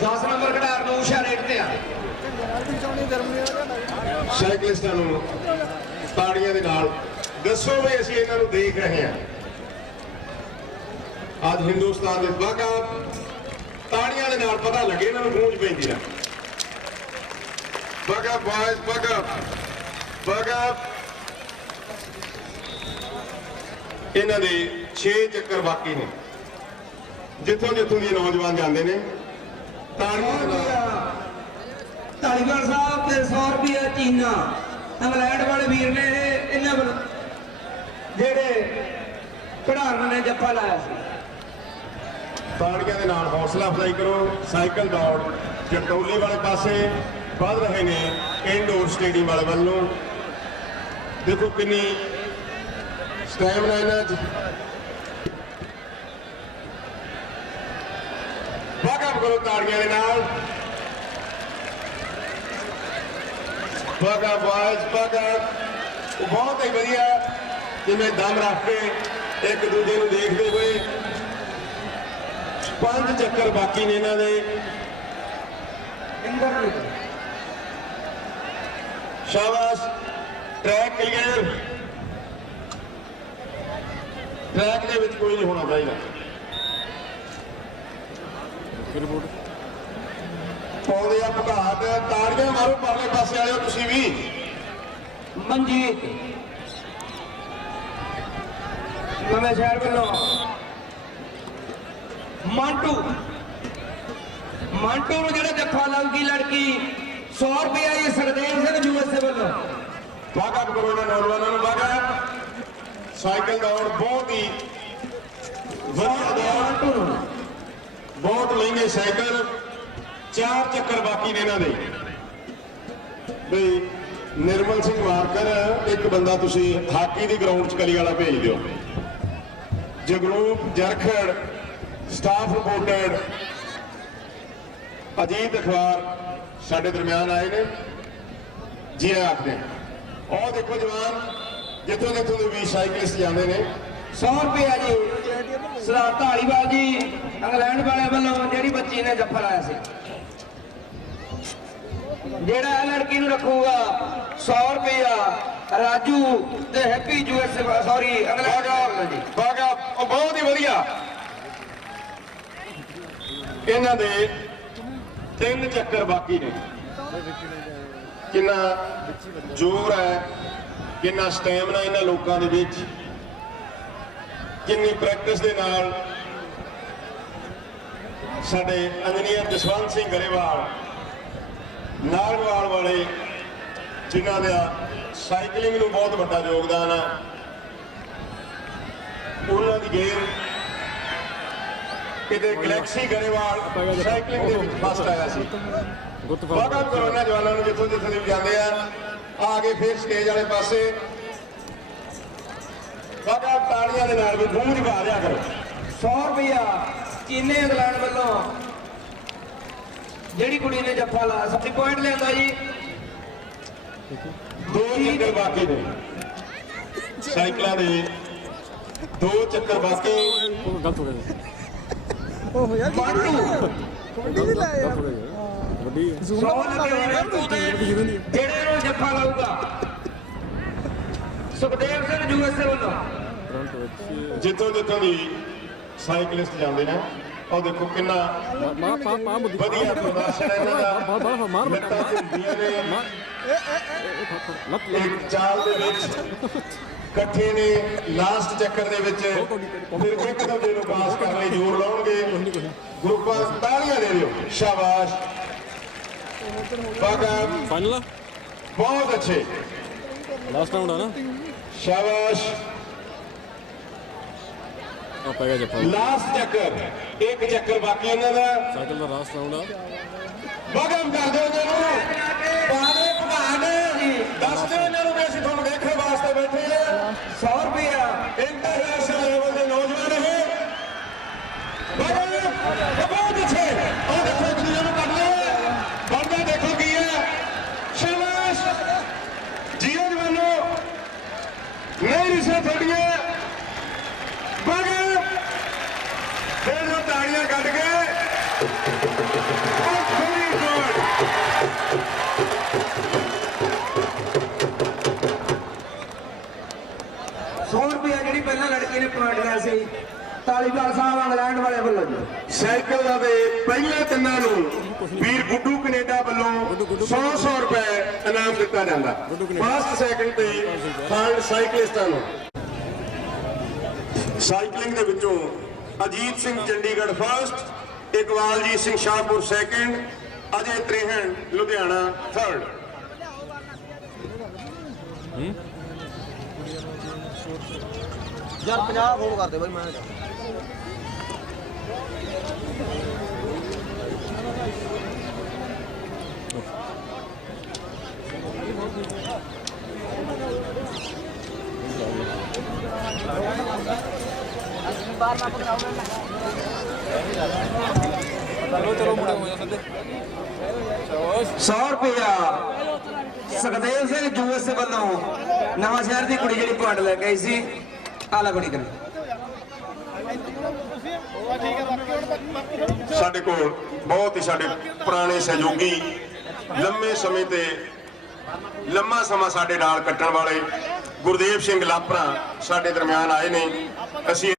10 ਨੰਬਰ ਖਿਡਾਰ ਨੂੰ ਉਸ਼ਾ ਰੇਟ ਤੇ ਆ ਸਾਈਕਲਿਸਟਾਂ ਨੂੰ ਤਾੜੀਆਂ ਦੇ ਨਾਲ ਦੱਸੋ ਵੀ ਅਸੀਂ ਇਹਨਾਂ ਨੂੰ ਦੇਖ ਰਹੇ ਹਾਂ ਅੱਜ ਹਿੰਦੁਸਤਾਨ ਦੇ ਵਾਕਫ ਤਾੜੀਆਂ ਦੇ ਨਾਲ ਪਤਾ ਲੱਗੇ ਇਹਨਾਂ ਨੂੰ ਗੂੰਜ ਪੈਂਦੀ ਆ ਵਾਕਫ ਬॉयਜ਼ ਵਾਕਫ ਇਹਨਾਂ ਦੇ 6 ਚੱਕਰ ਬਾਕੀ ਨੇ ਜਿੱਥੋਂ ਜਿੱਥੋਂ ਦੀ ਨੌਜਵਾਨ ਜਾਂਦੇ ਨੇ ਤਾੜੀਆਂ ਦੇ ਨਾਲ ਧਾਲੀਵਾਲ ਸਾਹਿਬ ਤੇ 100 ਰੁਪਏ ਚੀਨਾ ਇੰਗਲੈਂਡ ਵਾਲੇ ਵੀਰ ਨੇ ਇਹਨਾਂ ਵੱਲ ਜਿਹੜੇ ਖਿਡਾਰਨ ਨੇ ਜੱਫਾ ਲਾਇਆ ਸੀ ਤਾੜੀਆਂ ਦੇ ਨਾਲ ਹੌਸਲਾ ਅਫਜ਼ਾਈ ਕਰੋ ਸਾਈਕਲ ਦੌੜ ਜਟੌਲੀ ਵਾਲੇ ਪਾਸੇ ਵੱਧ ਰਹੇ ਨੇ ਇੰਡੋਰ ਸਟੇਡੀਅਮ ਵਾਲੇ ਵੱਲੋਂ ਦੇਖੋ ਕਿੰਨੀ ਸਟੈਮਿਨਾ ਇਹਨਾਂ 'ਚ ਵਾਕਫ ਕਰੋ ਤਾੜੀਆਂ ਦੇ ਨਾਲ ਵਾਕਫ ਬॉयਜ਼ ਵਾਕਫ ਬਹੁਤ ਹੀ ਵਧੀਆ ਜਿਵੇਂ ਦਮ ਰੱਖ ਕੇ ਇੱਕ ਦੂਜੇ ਨੂੰ ਦੇਖਦੇ ਹੋਏ 5 ਚੱਕਰ ਬਾਕੀ ਨੇ ਇਹਨਾਂ ਦੇ ਸ਼ਾਬਾਸ਼ ਟਰੈਕ ਕਲੀਅਰ ਟਰੈਕ ਦੇ ਵਿੱਚ ਕੋਈ ਨਹੀਂ ਹੋਣਾ ਚਾਹੀਦਾ ਪਾਉਂਦੇ ਆ ਭਗਾਟ ਤਾੜੀਆਂ ਮਾਰੋ ਪਰਲੇ ਪਾਸੇ ਵਾਲਿਓ ਤੁਸੀਂ ਵੀ ਮਨਜੀਤ ਨਵੇਂ ਸ਼ਹਿਰ ਵੱਲੋਂ ਮਾਂਟੂ ਨੂੰ ਜਿਹੜਾ ਜੱਫਾ ਲਾਉਗੀ ਲੜਕੀ 100 ਰੁਪਏ ਇਹ ਸਰਦੇਵ ਸਿੰਘ ਯੂਐਸਏ ਵੱਲੋਂ ਵਾਕਫ ਕਰੋ ਇਹਨਾਂ ਨੌਜਵਾਨਾਂ ਨੂੰ ਵਾਕਫ ਸਾਈਕਲ ਦੌੜ ਬਹੁਤ ਹੀ ਵਧੀਆ ਦੌੜ ਬਹੁਤ ਮਹਿੰਗੇ ਸਾਈਕਲ 4 ਚੱਕਰ ਬਾਕੀ ਨੇ ਇਹਨਾਂ ਦੇ ਬਈ ਨਿਰਮਲ ਸਿੰਘ ਵਾਰਕਰ ਇੱਕ ਬੰਦਾ ਤੁਸੀਂ ਹਾਕੀ ਦੀ ਗਰਾਊਂਡ 'ਚ ਕਲੀ ਵਾਲਾ ਭੇਜ ਦਿਓ ਜਗਰੂਪ ਜਰਖੜ ਸਟਾਫ ਰਿਪੋਰਟਰ ਅਜੀਤ ਅਖਬਾਰ ਸਾਡੇ ਦਰਮਿਆਨ ਆਏ ਨੇ ਜੀ ਆਖਦੇ ਉਹ ਦੇਖੋ ਜਵਾਨ ਜਿੱਥੋਂ ਜਿੱਥੋਂ ਦੇ ਵੀ ਸਾਈਕਲਿਸਟ ਜਾਂਦੇ ਨੇ 100 ਰੁਪਏ ਜੀ ਸਰਦਾਰ ਧਾਲੀਵਾਲ ਜੀ ਇੰਗਲੈਂਡ ਵਾਲਿਆਂ ਵੱਲੋਂ ਜਿਹੜੀ ਬੱਚੀ ਨੇ ਜੱਫਾ ਲਾਇਆ ਸੀ ਜਿਹੜਾ ਇਹ ਲੜਕੀ ਨੂੰ ਰੱਖੂਗਾ 100 ਰੁਪਇਆ ਰਾਜੂ ਤੇ ਹੈਪੀ ਯੂਐਸਏ ਸੌਰੀ ਇੰਗਲੈਂਡ ਵਾਲਾ ਜੀ ਵਾਕਫ ਉਹ ਬਹੁਤ ਹੀ ਵਧੀਆ ਇਹਨਾਂ ਦੇ 3 ਚੱਕਰ ਬਾਕੀ ਨੇ ਕਿੰਨਾ ਜ਼ੋਰ ਹੈ ਕਿੰਨਾ ਸਟੈਮਿਨਾ ਇਹਨਾਂ ਲੋਕਾਂ ਦੇ ਵਿੱਚ ਕਿੰਨੀ ਪ੍ਰੈਕਟਿਸ ਦੇ ਨਾਲ ਸਾਡੇ ਇੰਜੀਨੀਅਰ ਜਸਵੰਤ ਸਿੰਘ ਗਰੇਵਾਲ ਨਾਰਗਵਾਲ ਵਾਲੇ ਜਿਨ੍ਹਾਂ ਦਾ ਸਾਈਕਲਿੰਗ ਨੂੰ ਬਹੁਤ ਵੱਡਾ ਯੋਗਦਾਨ ਹੈ ਉਹਨਾਂ ਦੀ ਗੇਮ ਕਿਤੇ ਗਲੈਕਸੀ ਗਰੇਵਾਲ ਸਾਈਕਲਿੰਗ ਦੇ ਵਿੱਚ ਫਸਟ ਆਇਆ ਸੀ ਵਾਹਗਾ ਕਰੋ ਇਹਨਾਂ ਜਵਾਨਾਂ ਨੂੰ ਜਿੱਥੋਂ ਜਿੱਥੇ ਵੀ ਜਾਂਦੇ ਆ ਕੇ ਫਿਰ ਸਟੇਜ ਵਾਲੇ ਪਾਸੇ ਵਾਹਗਾ ਤਾੜੀਆਂ ਦੇ ਨਾਲ ਵੀ ਗੂੰਜ ਪਾ ਦਿਆ ਕਰੋ। 100 ਰੁਪਇਆ ਚੀਨੇ ਇੰਗਲੈਂਡ ਵੱਲੋਂ ਜਿਹੜੀ ਕੁੜੀ ਨੇ ਜੱਫਾ ਲਾਇਆ ਸਭ ਪੁਆਇੰਟ ਲਿਆਂਦਾ ਜੀ। 2 ਚੱਕਰ ਬਾਕੀ ਨੇ ਸਾਈਕਲਾਂ ਦੇ 2 ਚੱਕਰ ਬਾਕੀ। ਗਲਤ ਹੋ ਗਿਆ ਓਹ ਯਾਰ ਮਾਟੂ ਕਬੱਡੀ ਵੀ ਲਾਇਆ ਯਾਰ ਵੱਡੀ 100 ਲੱਗੇ ਹੋਏ ਨੇ ਤੂੰ ਤੇ ਜਿਹੜੇ ਨੂੰ ਜੱਫਾ ਲਾਊਗਾ ਸੁਖਦੇਵ ਸਿੰਘ ਯੂਐਸਏ ਵੱਲੋਂ। ਫਰੰਟ ਵਿੱਚ ਜਿੱਥੋਂ ਜਿੱਥੋਂ ਦੀ ਸਾਈਕਲਿਸਟ ਜਾਂਦੇ ਨੇ ਉਹ ਦੇਖੋ ਕਿੰਨਾ ਮਾਂ ਪਾ ਬੁੱਧੀ ਵਧੀਆ ਪ੍ਰਦਰਸ਼ਨ ਹੈ ਇਹਨਾਂ ਦਾ। ਮਾਰ ਲੱਤਾਂ ਝੁਲਦੀਆਂ ਨੇ ਲੱਤ ਇੱਕ ਚਾਲ ਦੇ ਵਿੱਚ ਇਕੱਠੇ ਨੇ। ਲਾਸਟ ਚੱਕਰ ਦੇ ਵਿੱਚ ਫਿਰ ਇੱਕ ਦੂਜੇ ਨੂੰ ਪਾਸ ਕਰਨ ਲਈ ਜ਼ੋਰ ਲਾਉਣਗੇ। ਗਰੁੱਪਾਂ ਤਾਲੀਆਂ ਦੇ ਦਿਓ। ਸ਼ਾਬਾਸ਼ ਬਾਗਾ ਫਾਈਨਲ ਬਹੁਤ ਅੱਛੇ। ਲਾਸਟ ਰਾਉਂਡ ਆ ਨਾ ਸ਼ਾਬਾਸ਼ ਆ ਪੈ ਗਿਆ ਜੱਫਾ ਲਾਸਟ ਚੱਕਰ ਇੱਕ ਚੱਕਰ ਬਾਕੀ ਇਹਨਾਂ ਦਾ। ਸਾਈਕਲ ਦਾ ਲਾਸਟ ਰਾਉਂਡ ਆ ਬਗਮ ਕਰ ਦਿਓ ਇਹਨਾਂ ਨੂੰ ਪਾਣੇ ਭਗਾਨ ਦੱਸ ਦਿਓ ਇਹਨਾਂ ਨੂੰ ਵੀ ਅਸੀਂ ਤੁਹਾਨੂੰ ਦੇਖਣ ਵਾਸਤੇ ਬੈਠੇ ਆ। 100 ਰੁਪਇਆ ਇੰਟਰਨੈਸ਼ਨਲ ਲੈਵਲ ਦੇ ਨੌਜਵਾਨ ਇਹ ਬਗਮ ਬਹੁਤ ਅੱਛੇ। ਉਹ ਦੇਖੋ ਇੱਕ ਦੂਜੇ ਨੂੰ ਕੱਢ ਲਿਆ ਬਣਦਾ ਦੇਖੋ ਕੀ ਹੈ। ਸ਼ਾਬਾਸ਼ ਜੀਓ ਜਵਾਨੋ ਨਹੀਂ ਰਿਸ਼ੇ ਤੁਹਾਡੀਆਂ ਬਗਮ ਫਿਰ ਜੋ ਤਾੜੀਆਂ ਕੱਢ ਕੇ very good 100 ਰੁਪਇਆ ਜਿਹੜੀ ਪਹਿਲਾਂ ਲੜਕੀ ਨੇ ਪੁਆਇੰਟ ਲਿਆ ਸੀ ਤਾਲੀਵਾਲ ਸਾਹਿਬ ਇੰਗਲੈਂਡ ਵਾਲੇ ਵੱਲੋਂ ਜੀ। ਸਾਈਕਲ ਦਾ ਤੇ ਪਹਿਲੇ ਤਿੰਨਾਂ ਨੂੰ ਵੀਰ ਗੁੱਡੂ ਕੈਨੇਡਾ ਵੱਲੋਂ 100 ਰੁਪਏ ਇਨਾਮ ਦਿੱਤਾ ਜਾਂਦਾ। ਫਸਟ ਸੈਕਿੰਡ ਤੇ ਥਰਡ ਸਾਈਕਲਿਸਟਾਂ ਨੂੰ। ਸਾਈਕਲਿੰਗ ਦੇ ਵਿੱਚੋਂ ਅਜੀਤ ਸਿੰਘ ਚੰਡੀਗੜ੍ਹ ਫਸਟ, ਇਕਬਾਲਜੀਤ ਸਿੰਘ ਸ਼ਾਹਪੁਰ ਸੈਕਿੰਡ, ਅਜੇ ਤ੍ਰਿਹਣ ਲੁਧਿਆਣਾ ਥਰਡ। ਯਾਰ 50 ਫੋਨ ਕਰਦੇ ਬਾਈ ਮੈਂ ਚਲੋ ਮੁੰਡੇ ਹੋ ਜਾ ਸੱਦੇ 100 ਰੁਪਇਆ ਸੁਖਦੇਵ ਸਿੰਘ ਯੂਐਸਏ ਵੱਲੋਂ ਨਵਾਂ ਸ਼ਹਿਰ ਦੀ ਕੁੜੀ ਜਿਹੜੀ ਪੁਆਇੰਟ ਲੈ ਕੇ ਆਈ ਸੀ। ਆਲਾ ਕੁੜੀ ਕਰੇ ਸਾਡੇ ਕੋਲ ਬਹੁਤ ਹੀ ਸਾਡੇ ਪੁਰਾਣੇ ਸਹਿਯੋਗੀ ਲੰਮੇ ਸਮੇਂ ਤੇ ਲੰਮਾ ਸਮਾਂ ਸਾਡੇ ਨਾਲ ਕੱਟਣ ਵਾਲੇ ਗੁਰਦੇਵ ਸਿੰਘ ਲਾਪਰਾ ਸਾਡੇ ਦਰਮਿਆਨ ਆਏ ਨੇ। ਅਸੀਂ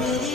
मेरी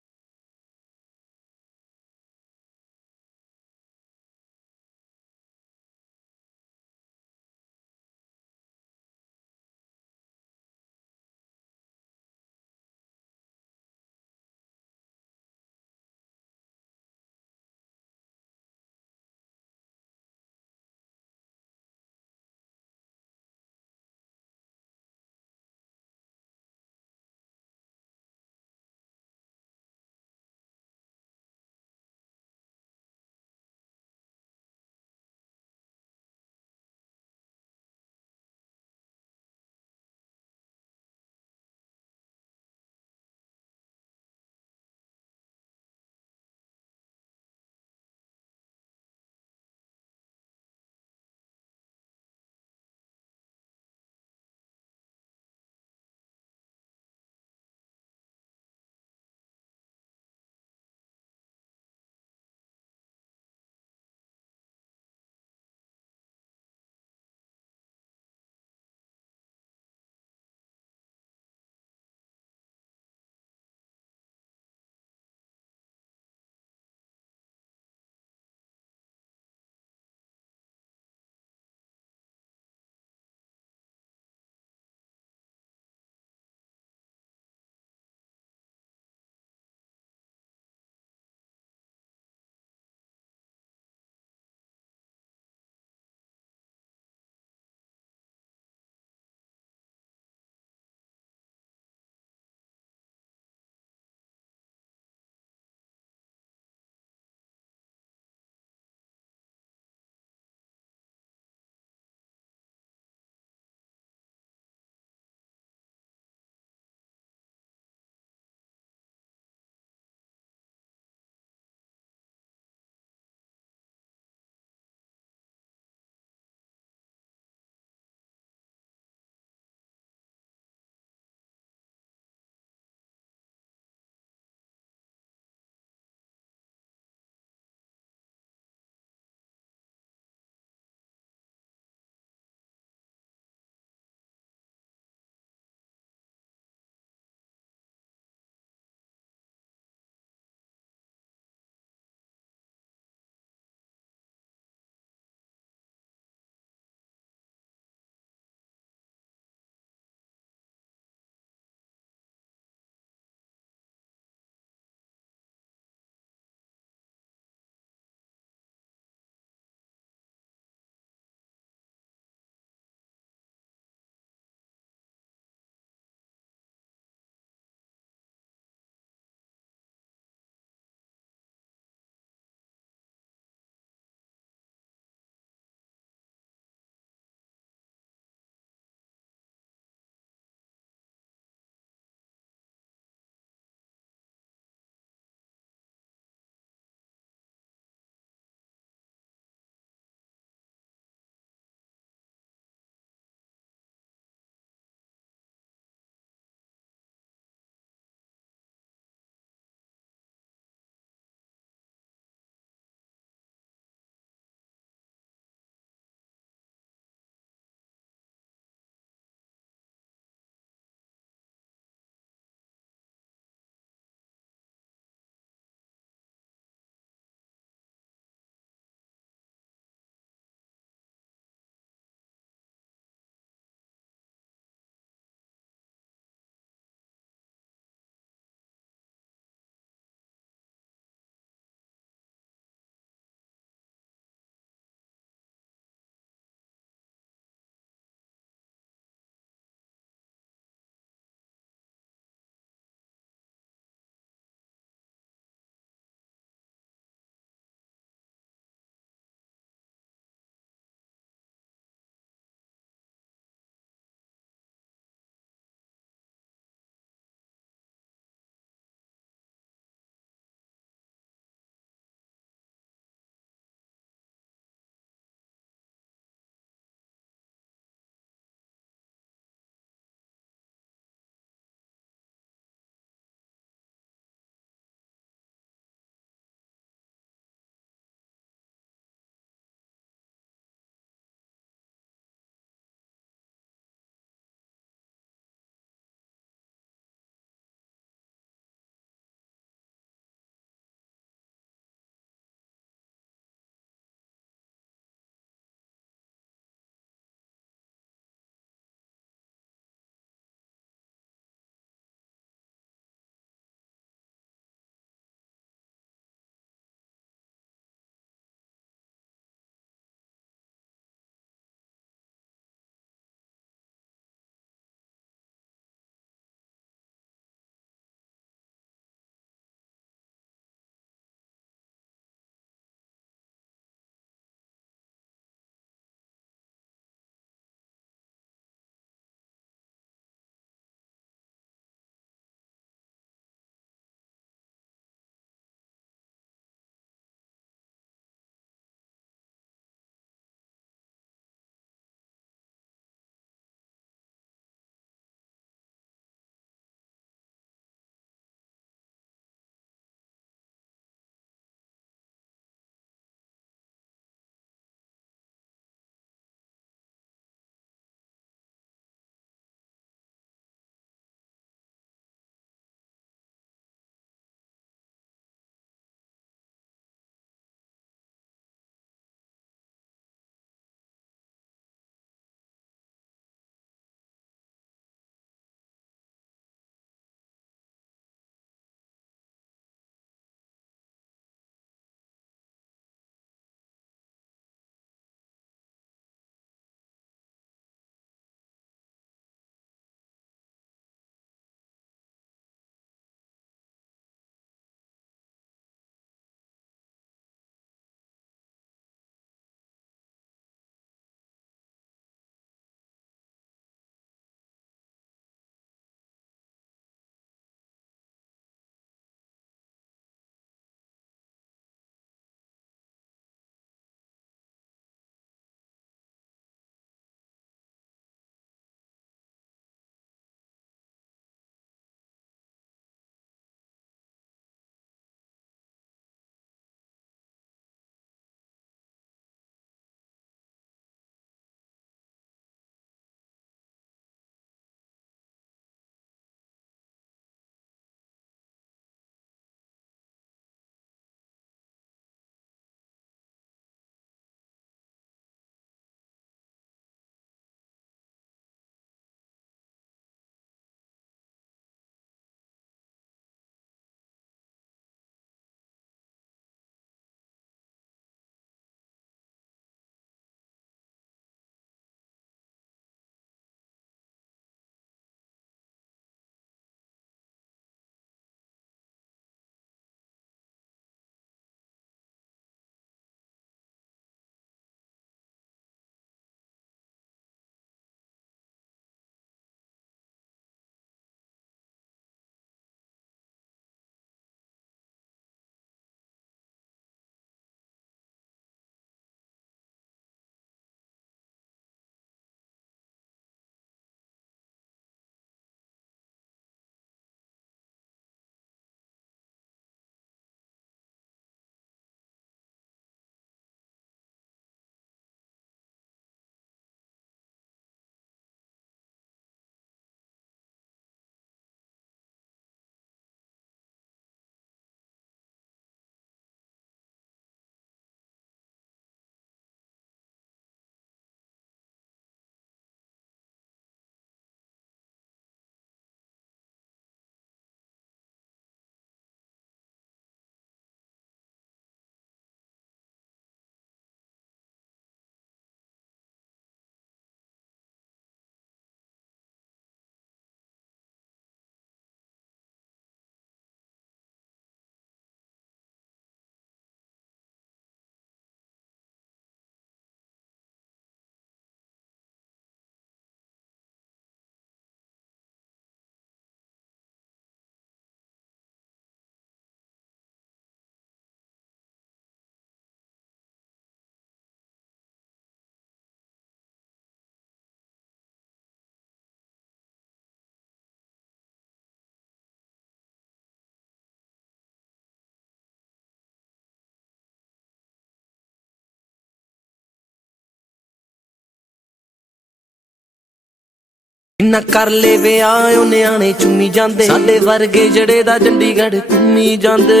इन्ना कर ले विआह ओ न्याणे चुम्मी जांदे साडे वर्गे जड़े दा चंडीगढ़ घुम्मी जांदे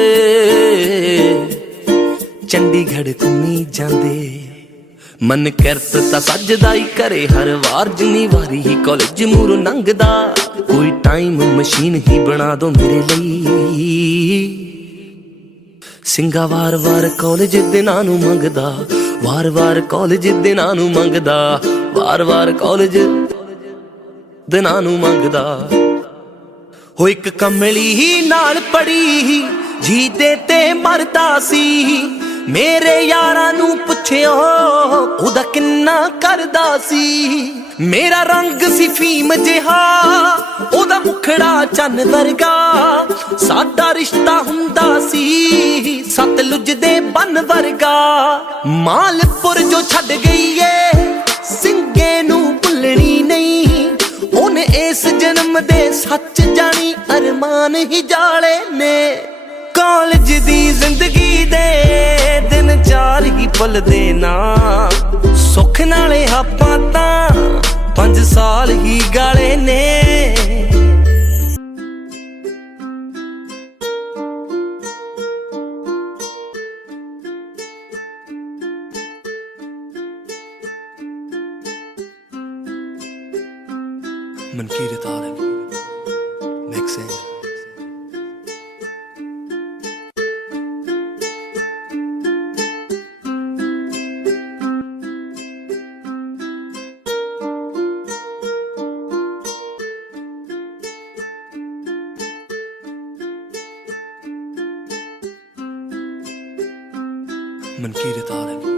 चंडीगढ़ घुम्मी जांदे मन किरत तां सजदा ही करे हर वार जिन्नी वारी ही कॉलेज मूरों लंघदा कोई टाइम मशीन ही बना दो मेरे लिए ਸਿੰਘਾ ਵਾਰ-ਵਾਰ ਕਾਲਜ ਦਿਨਾਂ ਨੂੰ ਮੰਗਦਾ ਵਾਰ-ਵਾਰ ਕਾਲਜ ਦਿਨਾਂ ਨੂੰ ਮੰਗਦਾ ਵਾਰ-ਵਾਰ ਕਾਲਜ ਦਿਨਾਂ ਨੂੰ ਮੰਗਦਾ ਹੋ ਇੱਕ ਕਮਲੀ ਹੀ ਨਾਲ ਪੜੀ ਜੀਤੇ ਤੇ ਮਰਦਾ ਸੀ ਮੇਰੇ ਯਾਰਾਂ ਨੂੰ ਪੁੱਛਿਓ ਉਹਦਾ ਕਿੰਨਾ ਕਰਦਾ ਸੀ ਮੇਰਾ ਰੰਗ ਸੀ ਫੀਮ ਜਿਹਾ ਉਹਦਾ ਮੁਖੜਾ ਚੰਨ ਵਰਗਾ ਸਾਡਾ ਰਿਸ਼ਤਾ ਹੁੰਦਾ ਸੀ ਸਤਲੁਜ ਦੇ ਬੰਨ ਵਰਗਾ ਮਾਲਪੁਰ ਜੋ ਛੱਡ ਗਈ ਏ ਸਿੰਘੇ ਨੂੰ ਭੁੱਲਣੀ ਨਹੀਂ ਉਹਨੇ ਇਸ ਜਨਮ ਦੇ ਸੱਚ ਜਾਣੀ ਅਰਮਾਨ ਹੀ ਜਾਲੇ ਨੇ ਕਾਲਜ ਦੀ ਜ਼ਿੰਦਗੀ ਦੇ ਦਿਨ ਚਾਰ ਹੀ ਭੁੱਲਦੇ ਨਾ ਸੁੱਖ ਨਾਲੇ ਆਪਾਂ ਤਾਂ 5 ਸਾਲ ਹੀ ਗਾਲੇ ਨੇ ਮਨਕੀਰਤ ਆਲਮ ਮਿਕਸਿੰਗ ਮਨਕੀਰਤ ਆਲਮ